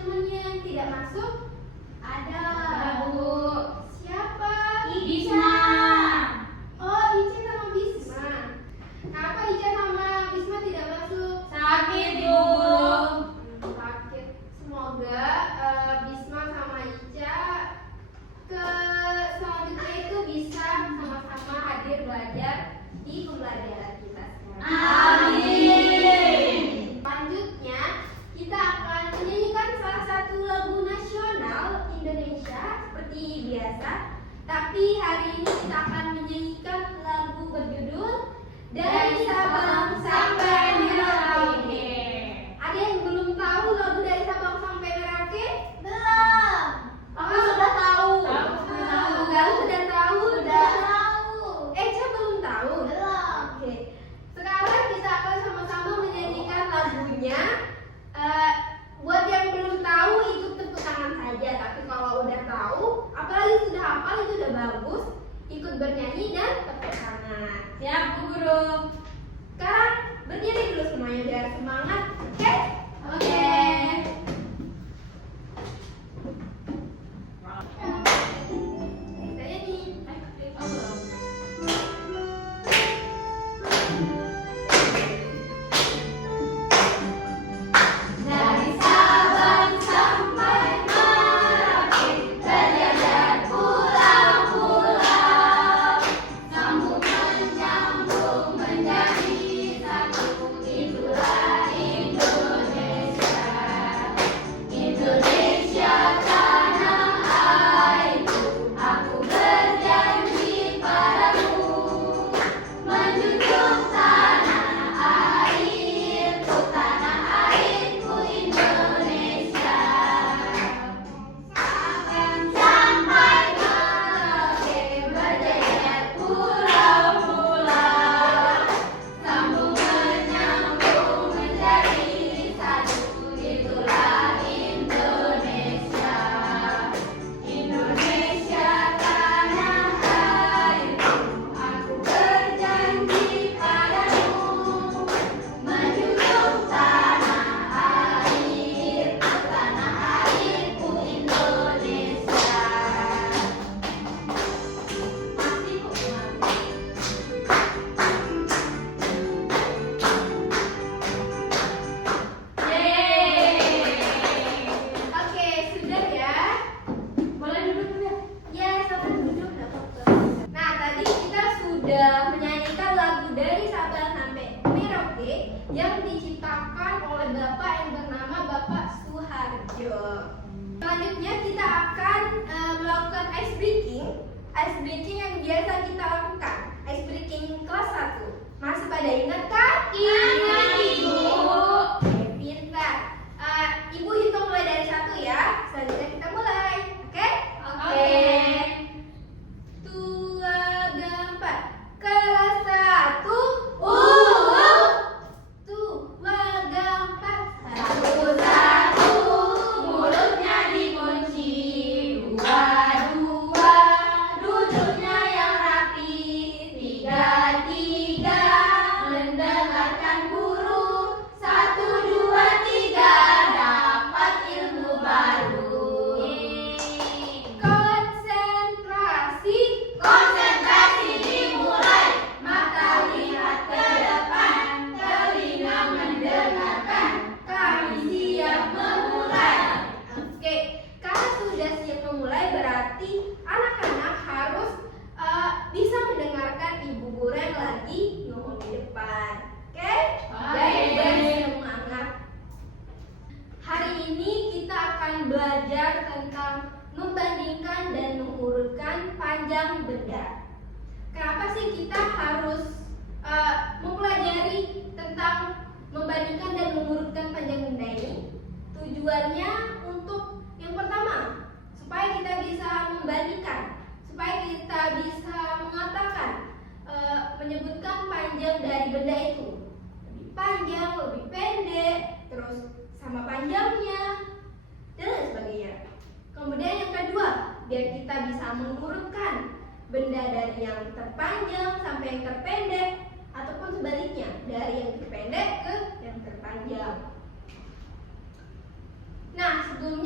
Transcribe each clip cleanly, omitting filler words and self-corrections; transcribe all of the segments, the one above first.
teman-temannya yang tidak masuk? Ada. Bu. Siapa? Bisma. Oh, Ica sama Bisma. Kenapa Ica sama Bisma tidak masuk? Sakit, Bu. Sakit. Semoga Bisma sama Ica ke selanjutnya itu bisa sama-sama hadir belajar di pembelajaran kita sekarang. Amin. Selanjutnya kita akan menyanyikan salah satu lagu nasional Indonesia seperti biasa. Tapi hari ini kita akan menyanyikan lagu berjudul Dari Sabang Sampai Merauke. Ada yang belum tahu lagu Dari Sabang Sampai Merauke? Belum. Aku sudah tahu. Galuh sudah tahu? Sudah tahu. Eca belum tahu? Belum. Oke. Sekarang kita akan sama-sama menyanyikan lagunya. Buat yang belum tahu ikut tepuk tangan saja. Tapi kalau udah tahu, apalagi sudah hafal itu udah bagus. Ikut bernyanyi dan tepuk tangan. Siap, Bu Guru. Sekarang berdiri dulu semuanya biar semangat. Oke? Oke. Kita nyanyi. Dari Sabang sampai Merauke, berjajar pulau-pulau, sambung menyambung menjadi satu, itulah Indonesia. Indonesia tanah airku, aku berjanji padamu, menjunjung tanah airku Indonesia. Sampai Merauke, berjajar pulau-pulau, sambung menyambung menjadi satu, itulah Indonesia. Indonesia tanah airku, aku berjanji padamu, menjunjung tanah airku Indonesia. Masih kok Oke, sudah ya. Boleh duduk ya? Ya, sampai duduk nggak apa-apa. Nah, tadi kita sudah menyanyikan lagu Dari Sabang Sampai Merauke yang diciptakan oleh Bapak yang bernama Bapak Suharjo. Selanjutnya kita akan melakukan ice breaking. Ice breaking yang biasa kita lakukan. Ice breaking kelas 1. Masih pada ingat kan? Ingat, Ibu. Oke, pintar. Ibu hitung mulai dari 1 ya. Selanjutnya kita mulai. Oke? Oke. 2, 3, 4. Kelas 1. 2, 3, 4. Satu-satu, mulutnya dikunci. Dua-dua, duduknya yang rapi. Tiga-tiga, mendengarkan guru. 1, 2, 3, dapat ilmu baru. Konsentrasi. Konsentrasi dimulai, mata lihat ke depan, telinga mendengarkan, kami siap memulai. Oke, kalau sudah siap memulai berarti anak-anak harus bisa mendengarkan ibu guru yang lagi ngomong di depan. Oke? Dan semangat. Hari ini kita akan belajar tentang membandingkan dan mengurutkan panjang benda. Kenapa sih kita harus mempelajari tentang membandingkan dan mengurutkan panjang benda ini? Tujuannya untuk yang pertama, supaya kita bisa membandingkan, supaya kita bisa mengatakan, menyebutkan panjang dari benda itu. Lebih panjang, lebih pendek, terus sama panjangnya, dan lain sebagainya. Kemudian yang kedua, biar kita bisa mengurutkan benda dari yang terpanjang sampai yang terpendek, ataupun sebaliknya dari yang terpendek ke yang terpanjang. Nah, sebelum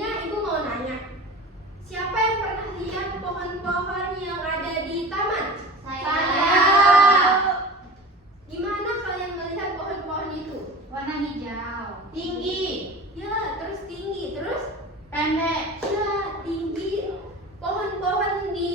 Warna hijau. Tinggi. Ya, terus tinggi, terus Pendek. ya tinggi. Pohon-pohon di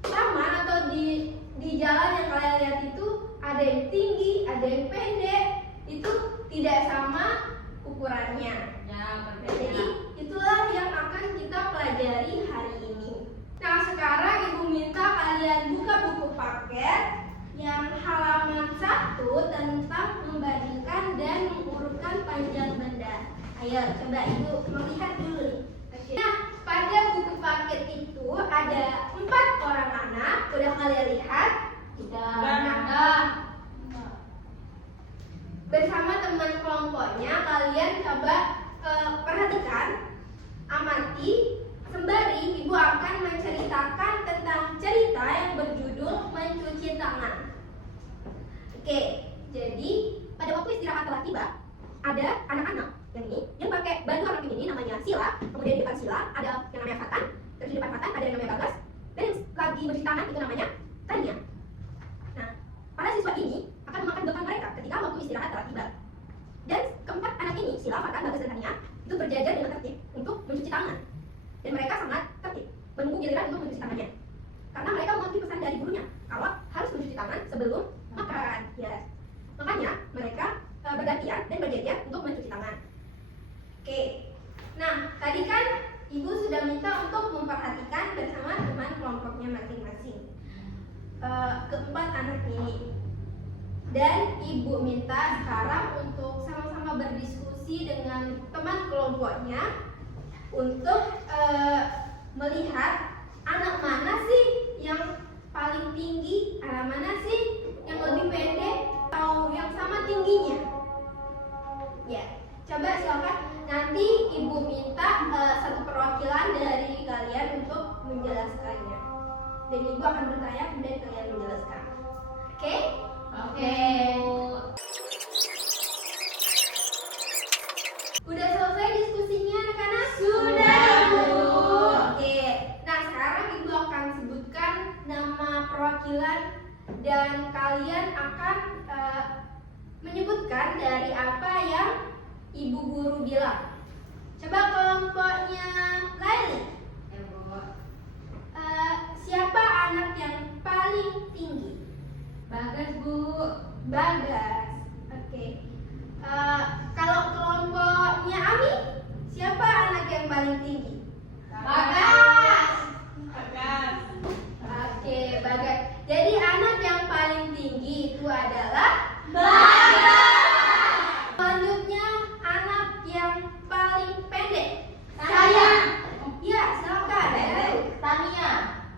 taman atau di jalan yang kalian lihat itu ada yang tinggi, ada yang pendek. Itu tidak sama ukurannya. Ya, Jadi itulah yang akan kita pelajari hari ini. Nah, sekarang Ibu minta kalian buka buku paket yang halaman 1 tentang membandingkan dan mengurutkan panjang benda. Ayo, coba Ibu melihat dulu nih. Oke. Nah, pada buku paket itu ada 4 orang anak. Udah kalian lihat? Sudah. Bersama teman kelompoknya, kalian coba perhatikan, amati, sembari Ibu akan menceritakan tentang cerita yang berjudul Mencuci Tangan. Oke, jadi pada waktu istirahat telah tiba, ada anak-anak yang pakai baju warna pink ini namanya Sila. Kemudian di depan Sila ada yang namanya Fatan, terus di depan Fatan ada yang namanya Bagas, dan yang lagi mencuci tangan itu namanya Tania. Nah, para siswa ini akan memakan bekal mereka ketika waktu istirahat telah tiba. Dan keempat anak ini, Sila, Fatan, Bagas, dan Tania, itu berjajar dengan tertib untuk mencuci tangan. Dan mereka sangat tertib, menunggu giliran untuk mencuci tangannya. Karena mereka mengerti pesan dari gurunya kalau harus mencuci tangan sebelum makan. Ya. Makanya mereka bergantian dan berjajar untuk mencuci tangan. Oke. Nah, tadi kan Ibu sudah minta untuk memperhatikan bersama teman kelompoknya masing-masing. Keempat anak ini. Dan Ibu minta sekarang untuk sama-sama berdiskusi dengan teman kelompoknya untuk melihat anak mana sih yang paling tinggi, anak mana sih yang lebih pendek atau yang sama tingginya. Ya, coba silakan. Nanti Ibu minta satu perwakilan dari kalian untuk menjelaskannya. Dan Ibu akan bertanya kemudian kalian menjelaskan. Oke? Oke. Udah selesai diskusinya anak-anak? Sudah, Bu. Oke. Nah, sekarang Ibu akan sebutkan nama perwakilan dan kalian akan menyebutkan dari apa yang Ibu guru bilang. Coba kelompoknya Laili. Ya, Bu. Siapa anak yang paling tinggi? Bagas, Bu. Bagas. Oke. Kalau kelompoknya Ami, siapa anak yang paling tinggi? Bagas. Bagas. Oke, Bagas. Jadi anak yang paling tinggi itu adalah Bagas. selanjutnya anak yang paling pendek. Saya. Ya, silakan. Tania.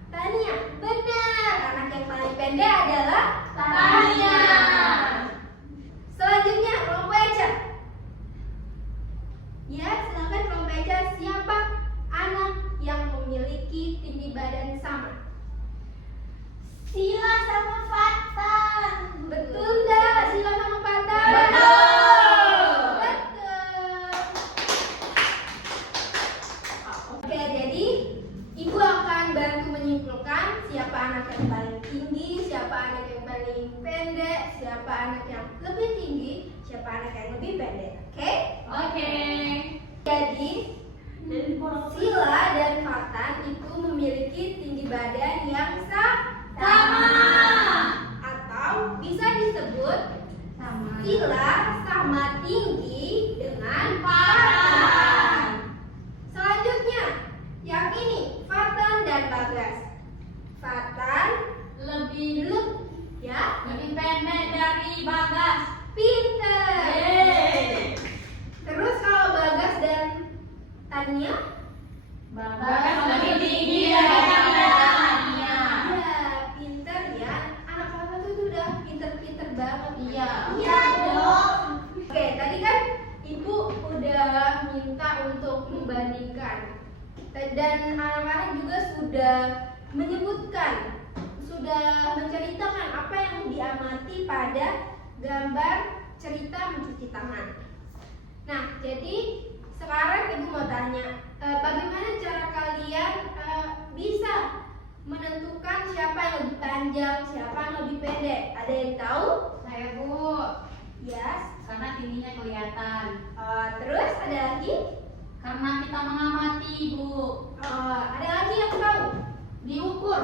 Tania, benar. Anak yang paling pendek adalah Tania. Selanjutnya kelompok Eca. Ya, silakan kelompok Eca. Siapa anak yang memiliki tinggi badan sama? Sila sama Fatan. Betul enggak? Sila sama Fatan? Betul. Betul. Oke, jadi Ibu akan bantu menyimpulkan siapa anak yang paling tinggi, siapa anak yang paling pendek, siapa anak yang lebih tinggi, siapa anak yang lebih pendek. Oke? Oke. Jadi Sila dan Fatan itu memiliki tinggi badan yang Sama. atau bisa disebut Sama. Sila sama tinggi dengan Fatan. Selanjutnya, yang ini Fatan dan Bagas. Fatan Lebih ya, lebih pendek dari Bagas. pinter. Yeay. Terus kalau Bagas dan Tania, Bagas lebih tinggi dari Tania. ya pinter ya. Anak kakak tuh udah pinter-pinter banget. Iya. Iya dong. Oke, tadi kan Ibu udah minta untuk membandingkan. Dan anak-anak juga sudah menyebutkan, sudah menceritakan apa yang diamati pada gambar cerita mencuci tangan. Nah, jadi sekarang Ibu mau tanya, bagaimana cara kalian bisa menentukan siapa yang lebih panjang, siapa yang lebih pendek? Ada yang tahu? Saya, Bu. Ya, karena tingginya kelihatan. Terus ada lagi? Karena kita mengamati, Bu. Ada lagi yang tahu? Diukur.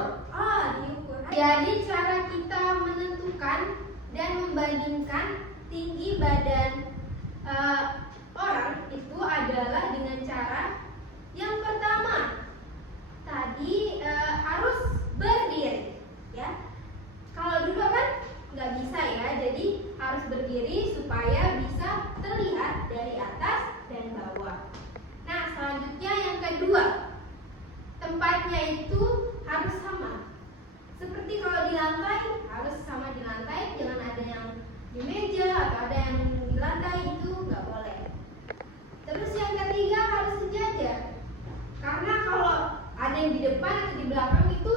Diukur. Jadi cara kita menentukan dan membandingkan tinggi badan orang itu adalah dengan cara yang pertama tadi harus berdiri, ya. Kalau dulu kan nggak bisa ya, jadi harus berdiri supaya bisa terlihat dari atas dan bawah. Nah, selanjutnya yang kedua, tempatnya itu harus sama. Seperti kalau di lantai, harus sama di lantai, jangan ada yang di meja atau ada yang di lantai, itu nggak boleh. Terus yang ketiga harus sejajar. Karena kalau ada yang di depan atau di belakang itu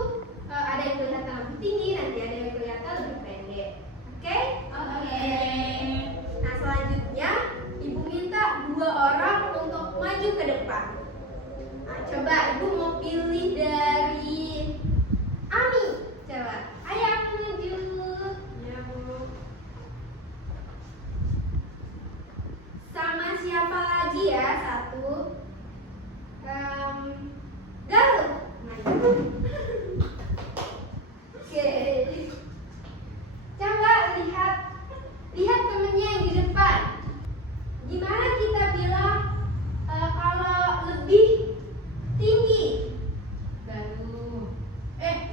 ada yang kelihatan lebih tinggi, nanti ada yang kelihatan lebih pendek. Oke? Oke. Nah, selanjutnya Ibu minta 2 orang untuk maju ke depan. Nah, coba Ibu mau pilih dari Ami. Coba, ayo maju. Ya, Bu. Sama siapa lagi ya? Satu. Galuh. Maju. Oke. Coba lihat temennya yang di depan. Gimana kita bilang kalau lebih tinggi? Galuh.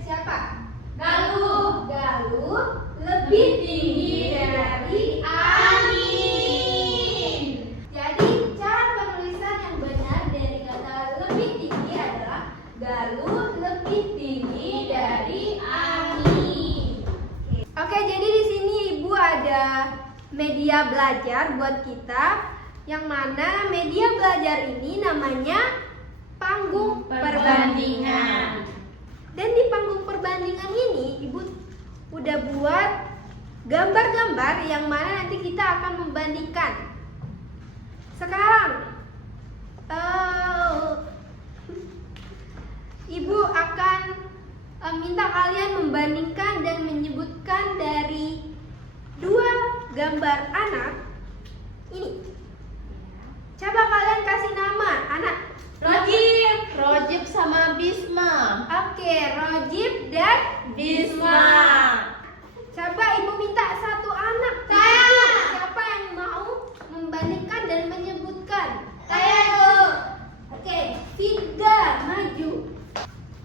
Siapa? Galuh. Galuh lebih tinggi dari angin. Jadi cara penulisan yang benar dari kata lebih tinggi adalah Galuh lebih tinggi dari angin. Oke, jadi di sini Ibu ada media belajar buat kita, yang mana media belajar ini namanya panggung perbandingan. Dan di panggung perbandingan ini Ibu udah buat gambar-gambar yang mana nanti kita akan membandingkan. Sekarang Ibu akan minta kalian membandingkan dan menyebutkan dari 2 gambar anak ini. Coba kalian kasih nama anak. Rojib sama Bisma. Oke, Rojib dan Bisma. Coba Ibu minta 1 anak. Saya. Siapa yang mau membandingkan dan menyebutkan? Saya, Bu. Oke, Fida maju.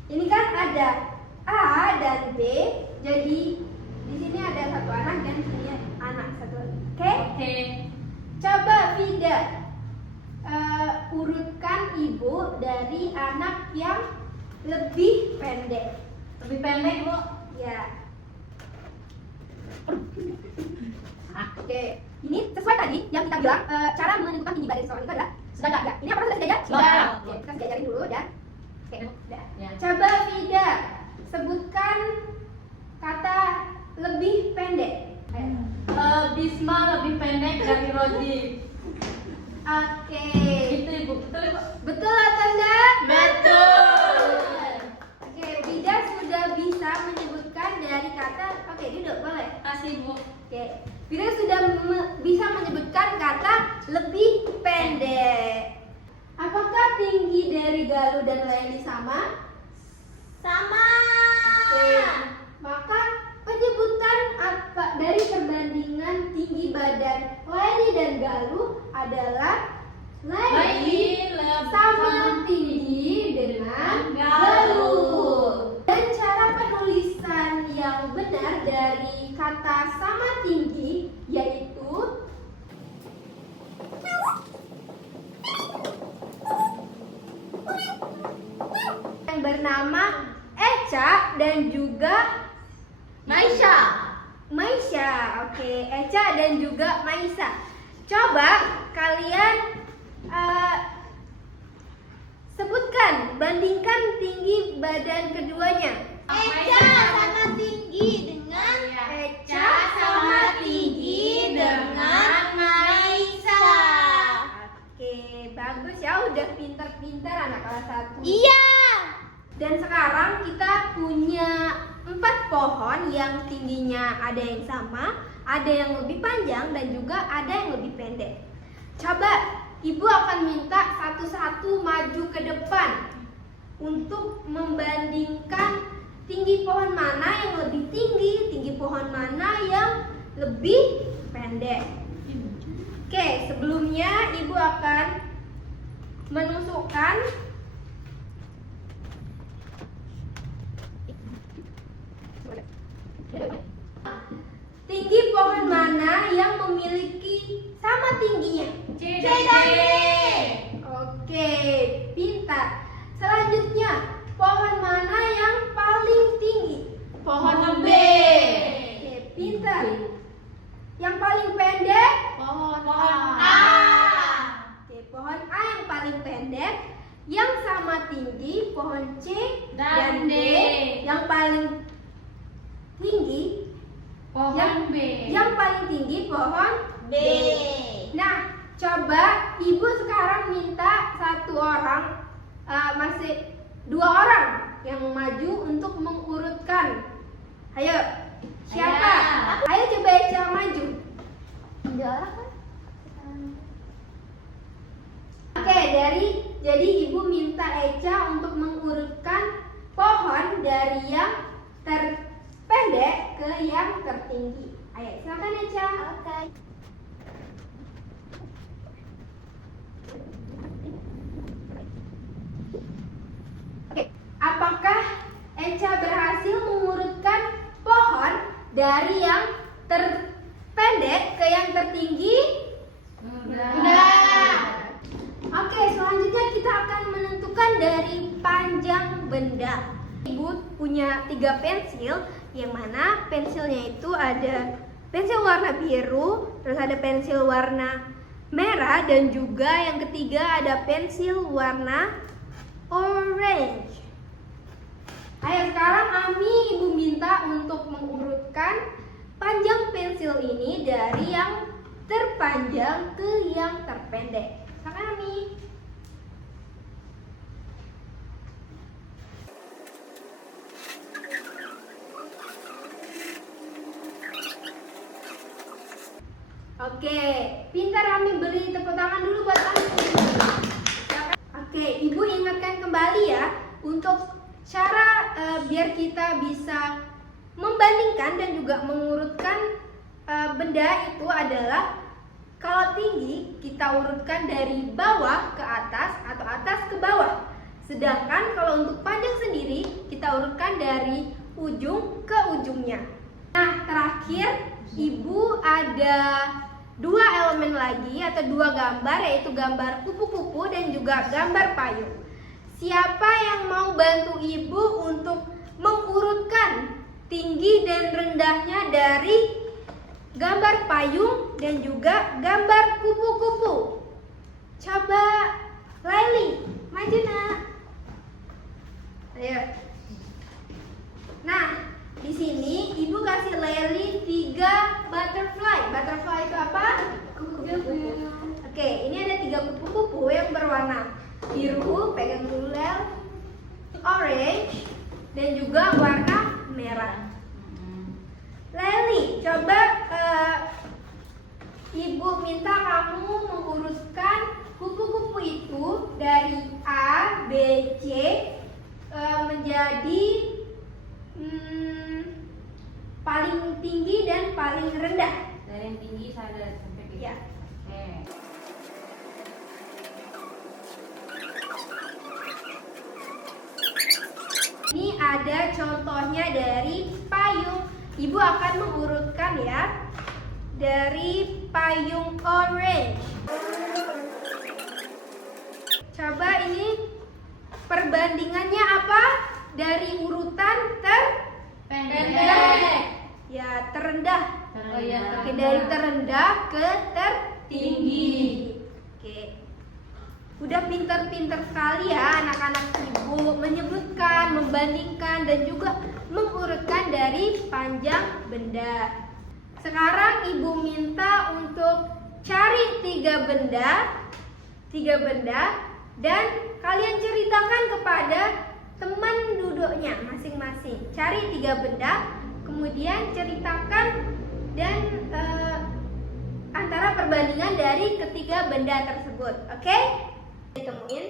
Ini kan ada A dan B, jadi di sini ada 1 anak dan sini anak 1 lagi. Oke? Coba Fida urutkan Ibu dari anak yang lebih pendek. Lebih pendek, Bu. Ya. Oke, ini sesuai tadi yang kita bilang cara menentukan tinggi badan seseorang itu adalah sudah enggak ya? Ini apa sudah sejajar? Sudah. Oke, kita sejajarin dulu dan oke, udah. Ya. Coba Fida sebutkan kata lebih pendek. Ayo. Bisma lebih pendek dari Rojib. Oke. Itu, Ibu. Betul, Ibu? Betul atau enggak? Betul. Oke, Fida sudah bisa menyebutkan dari kata. Oke, duduk boleh. Kasih, Bu. Oke, Fida sudah bisa menyebutkan kata lebih pendek. Apakah tinggi dari Galuh dan Laili sama? Sama. Oke, maka penyebutan dari perbandingan tinggi badan Laili dan Galuh adalah Laili sama tinggi dengan Galuh. Dan cara penulisan yang benar dari kata sama tinggi yaitu yang bernama Echa dan juga Maisha. Maisha. Oke, Echa dan juga Maisha. Coba kalian sebutkan, bandingkan tinggi badan keduanya. Echa sama tinggi dengan Echa sama tinggi dengan Maisha. Oke, bagus ya, udah pintar-pintar anak kelas 1. Iya. Dan sekarang kita punya 4 pohon yang tingginya ada yang sama, Ada yang lebih panjang dan juga ada yang lebih pendek. Coba Ibu akan minta satu-satu maju ke depan untuk membandingkan tinggi pohon mana yang lebih tinggi, tinggi pohon mana yang lebih pendek. Oke, sebelumnya Ibu akan menusukkan tinggi pohon mana yang memiliki sama tingginya. C dan D. Oke, pintar. Selanjutnya, pohon mana yang paling tinggi? Pohon B. Oke, pintar. Yang paling pendek? Pohon A. Oke, pohon A yang paling pendek. Yang sama tinggi pohon C Dan D. Yang paling tinggi, Pohon B. yang paling tinggi pohon B. Nah, coba Ibu sekarang minta satu orang, masih dua orang yang maju untuk mengurutkan. Ayo, siapa? Ayo coba Eca maju. Dua orang kan? Oke, jadi Ibu minta Eca untuk mengurutkan pohon dari yang terpendek ke yang tertinggi. Ayo, silakan Eca. Oke. Oke, apakah Eca berhasil mengurutkan pohon dari yang terpendek ke yang tertinggi? Udah. Oke, selanjutnya kita akan menentukan dari panjang benda. Ibu punya 3 pensil, yang mana pensilnya itu ada pensil warna biru, terus ada pensil warna merah, dan juga yang ketiga ada pensil warna orange. Ayo sekarang Ami Ibu minta untuk mengurutkan panjang pensil ini dari yang terpanjang ke yang terpendek. Silakan Ami. Oke, pintar Ami, beri tepuk tangan dulu buat Ami. Oke, Ibu ingatkan kembali ya untuk cara biar kita bisa membandingkan dan juga mengurutkan benda itu adalah kalau tinggi kita urutkan dari bawah ke atas atau atas ke bawah. Sedangkan kalau untuk panjang sendiri kita urutkan dari ujung ke ujungnya. Nah, terakhir Ibu ada 2 elemen lagi atau 2 gambar, yaitu gambar kupu-kupu dan juga gambar payung. Siapa yang mau bantu Ibu untuk mengurutkan tinggi dan rendahnya dari gambar payung dan juga gambar kupu-kupu? Coba Laili, maju nak. Ayo. Nah, di sini Ibu kasih Laili 3 butterfly. Butterfly itu apa? Kupu-kupu. Oke, ini ada 3 kupu-kupu yang berwarna biru, pegang dulu Lel, orange, dan juga warna merah. Laili, coba Ibu minta kamu mengurutkan kupu-kupu itu dari A, B, C menjadi paling tinggi dan paling rendah. Dari yang tinggi sampai ke Ya. Ini ada contohnya dari payung. Ibu akan mengurutkan ya dari payung orange. Coba ini perbandingannya apa? Dari urutan Pendek. ya terendah. Oh iya, Oke, dari terendah ke tertinggi. Oke. Udah pinter-pinter sekali ya anak-anak Ibu menyebutkan, membandingkan, dan juga mengurutkan dari panjang benda. Sekarang Ibu minta untuk cari 3 benda dan kalian ceritakan kepada teman duduknya masing-masing. Cari 3 benda, kemudian ceritakan dan antara perbandingan dari ketiga benda tersebut. Oke? Ditemuin.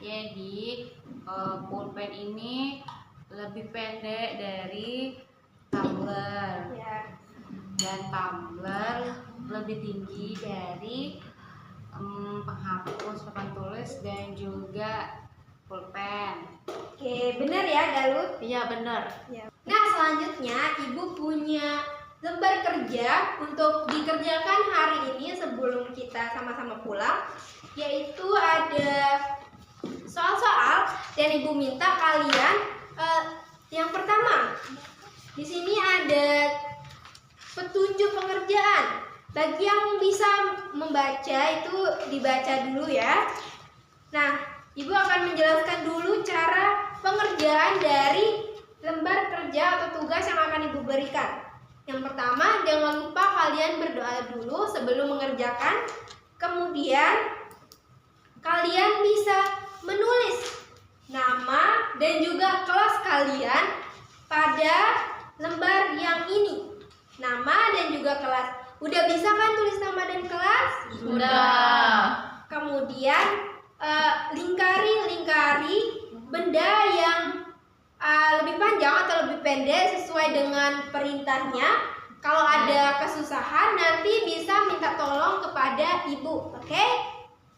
Jadi pulpen ini lebih pendek dari tumbler Ya. dan tumbler lebih tinggi dari penghapus papan tulis dan juga pulpen. Oke, benar ya Galuh? Iya benar. Ya. Nah, selanjutnya Ibu punya lembar kerja untuk dikerjakan hari ini sebelum kita sama-sama pulang, yaitu ada soal-soal dan Ibu minta kalian yang pertama di sini ada petunjuk pengerjaan. Bagi yang bisa membaca itu dibaca dulu ya. Nah, Ibu akan menjelaskan dulu cara pengerjaan dari lembar kerja atau tugas yang akan Ibu berikan. Yang pertama, jangan lupa kalian berdoa dulu sebelum mengerjakan. Kemudian kalian bisa menulis nama dan juga kelas kalian pada lembar yang ini. Nama dan juga kelas. Udah bisa kan tulis nama dan kelas? Sudah. Kemudian lingkari benda yang lebih panjang atau lebih pendek sesuai dengan perintahnya. Kalau ada kesusahan nanti bisa minta tolong kepada Ibu. Oke?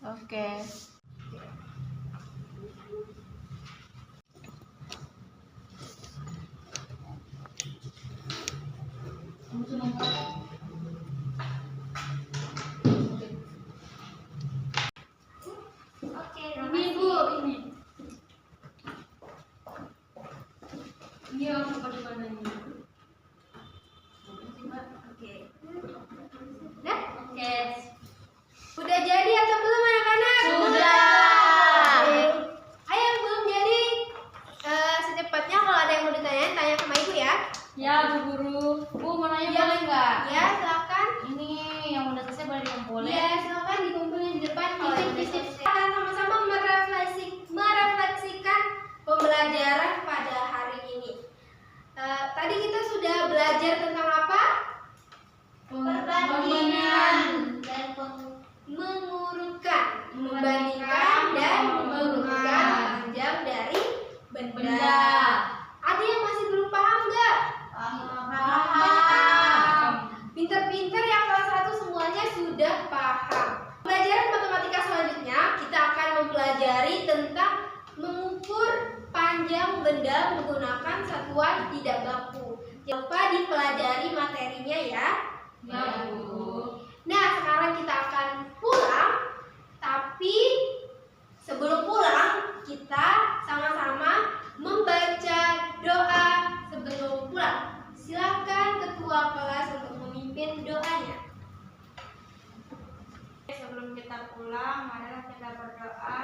Oke. Oke, Ini Bu, ini. Ini yang depannya. Oke. Nah, Oke. udah jadi atau belum anak-anak? Sudah. Oke. Ayo yang belum jadi, secepatnya kalau ada yang mau ditanyain, tanya sama Ibu ya. Ya Bu Guru. Bu mau nanya Ya. boleh nggak? Ya, silakan. Ini yang udah selesai boleh dikumpulin? Ya, silakan dikumpulin di depan. Kalau yang Titip-titip. udah selesai. Kita akan sama-sama merefleksikan pembelajaran pada hari ini. Tadi kita sudah belajar tentang apa? Perbandingan dan Mengurutkan, membandingkan dan mengurutkan panjang dari benda. Ada yang masih belum paham nggak? Paham. Pinter-pinter yang kelas 1 semuanya sudah paham. Pelajaran matematika selanjutnya kita akan mempelajari tentang mengukur panjang benda menggunakan satuan tidak baku. Jangan lupa dipelajari materinya ya. Ya Bu. Nah, sekarang kita akan pulang. Tapi sebelum pulang kita sama-sama membaca doa sebelum pulang. Silakan ketua kelas untuk memimpin doanya. Sebelum kita pulang, marilah kita berdoa